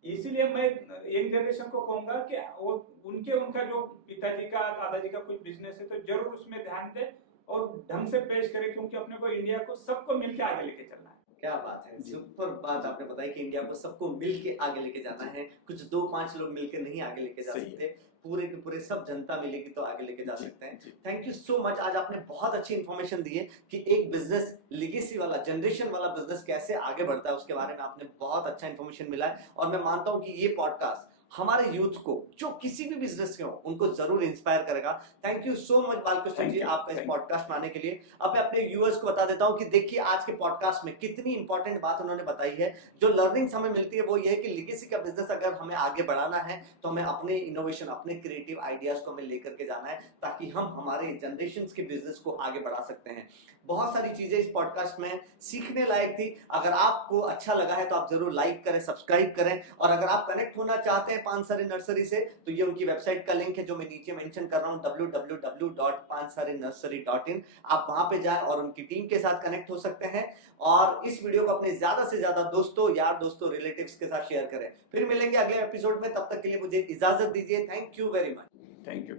इसीलिए मैं यंग जनरेशन को कहूंगा कि वो उनका जो पिताजी का दादाजी का कुछ बिजनेस है तो जरूर उसमें ध्यान दे और ढंग से पेश करे, क्योंकि अपने को इंडिया को सबको मिलकर आगे लेके चलना है। क्या बात है, सुपर बात आपने बताई कि इंडिया को सबको मिलके आगे लेके जाना है। कुछ 2-5 लोग मिलके नहीं आगे लेके जा सकते, पूरे के पूरे सब जनता मिलेगी तो आगे लेके जा सकते हैं। थैंक यू सो मच, आज आपने बहुत अच्छी इन्फॉर्मेशन दी है कि एक बिजनेस लेगेसी वाला, जनरेशन वाला बिजनेस कैसे आगे बढ़ता है, उसके बारे में आपने बहुत अच्छा इन्फॉर्मेशन मिला है। और मैं मानता हूं कि ये पॉडकास्ट हमारे यूथ को जो किसी भी बिजनेस के हो उनको जरूर इंस्पायर करेगा। Thank you so much Balakrishna ji आपका इस पॉडकास्ट में आने के लिए। अब मैं अपने व्यूअर्स को बता देता हूं कि देखिए आज के पॉडकास्ट में कितनी इंपॉर्टेंट बात उन्होंने बताई है। जो लर्निंग्स हमें मिलती है वो ये है कि लेगेसी का बिजनेस अगर हमें आगे बढ़ाना है तो हमें अपने इनोवेशन, अपने क्रिएटिव आइडियाज को हमें लेकर के जाना है ताकि हम हमारे जनरेशन के बिजनेस को आगे बढ़ा सकते हैं। बहुत सारी चीजें इस पॉडकास्ट में सीखने लायक थी। अगर आपको अच्छा लगा है तो आप जरूर लाइक करें, सब्सक्राइब करें, और अगर आप कनेक्ट होना चाहते हैं पानसारी नर्सरी से तो ये उनकी वेबसाइट का लिंक है जो मैं नीचे मेंशन कर रहा हूं, www.pansarinursery.in। आप वहां पे जाएं और उनकी टीम के साथ कनेक्ट हो सकते हैं। और इस वीडियो को अपने ज्यादा से ज्यादा दोस्तों, यार दोस्तों, रिलेटिव्स के साथ शेयर करें। फिर मिलेंगे अगले एपिसोड में, तब तक के लिए मुझे इजाजत दीजिए। Thank you very much. Thank you.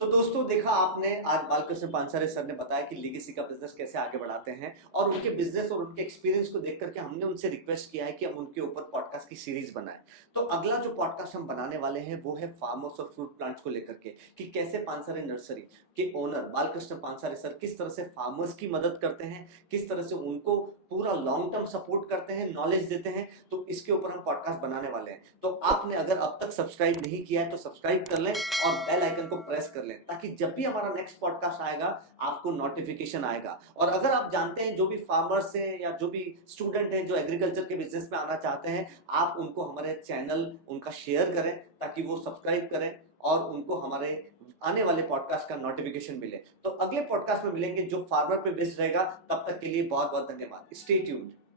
तो दोस्तों देखा आपने, आज बालकृष्ण पानसारे सर ने बताया कि लेगेसी का बिजनेस कैसे आगे बढ़ाते हैं, और उनके बिजनेस और उनके एक्सपीरियंस को देख करके हमने उनसे रिक्वेस्ट किया है कि हम उनके ऊपर पॉडकास्ट की सीरीज बनाएं। तो अगला जो पॉडकास्ट हम बनाने वाले हैं वो है फार्मर्स और फ्रूट प्लांट्स को लेकर के, कि कैसे पानसारे नर्सरी के ओनर बालकृष्ण पानसारे सर किस तरह से फार्मर्स की मदद करते हैं, किस तरह से उनको पूरा लॉन्ग टर्म सपोर्ट करते हैं, नॉलेज देते हैं। तो इसके ऊपर हम पॉडकास्ट बनाने वाले हैं। तो आपने अगर अब तक सब्सक्राइब नहीं किया है तो सब्सक्राइब कर लें और बेल आइकन को प्रेस कर लें, ताकि जब भी हमारा नेक्स्ट पॉडकास्ट आएगा आपको नोटिफिकेशन आएगा। और अगर आप जानते हैं जो भी फार्मर्स हैं या जो भी स्टूडेंट हैं जो एग्रीकल्चर के बिजनेस में आना चाहते हैं, आप उनको हमारे चैनल उनका शेयर करें ताकि वो सब्सक्राइब करें और उनको हमारे आने वाले पॉडकास्ट का नोटिफिकेशन मिले। तो अगले पॉडकास्ट में मिलेंगे जो फार्मर पे बेस्ड रहेगा। तब तक के लिए बहुत बहुत धन्यवाद। Stay tuned.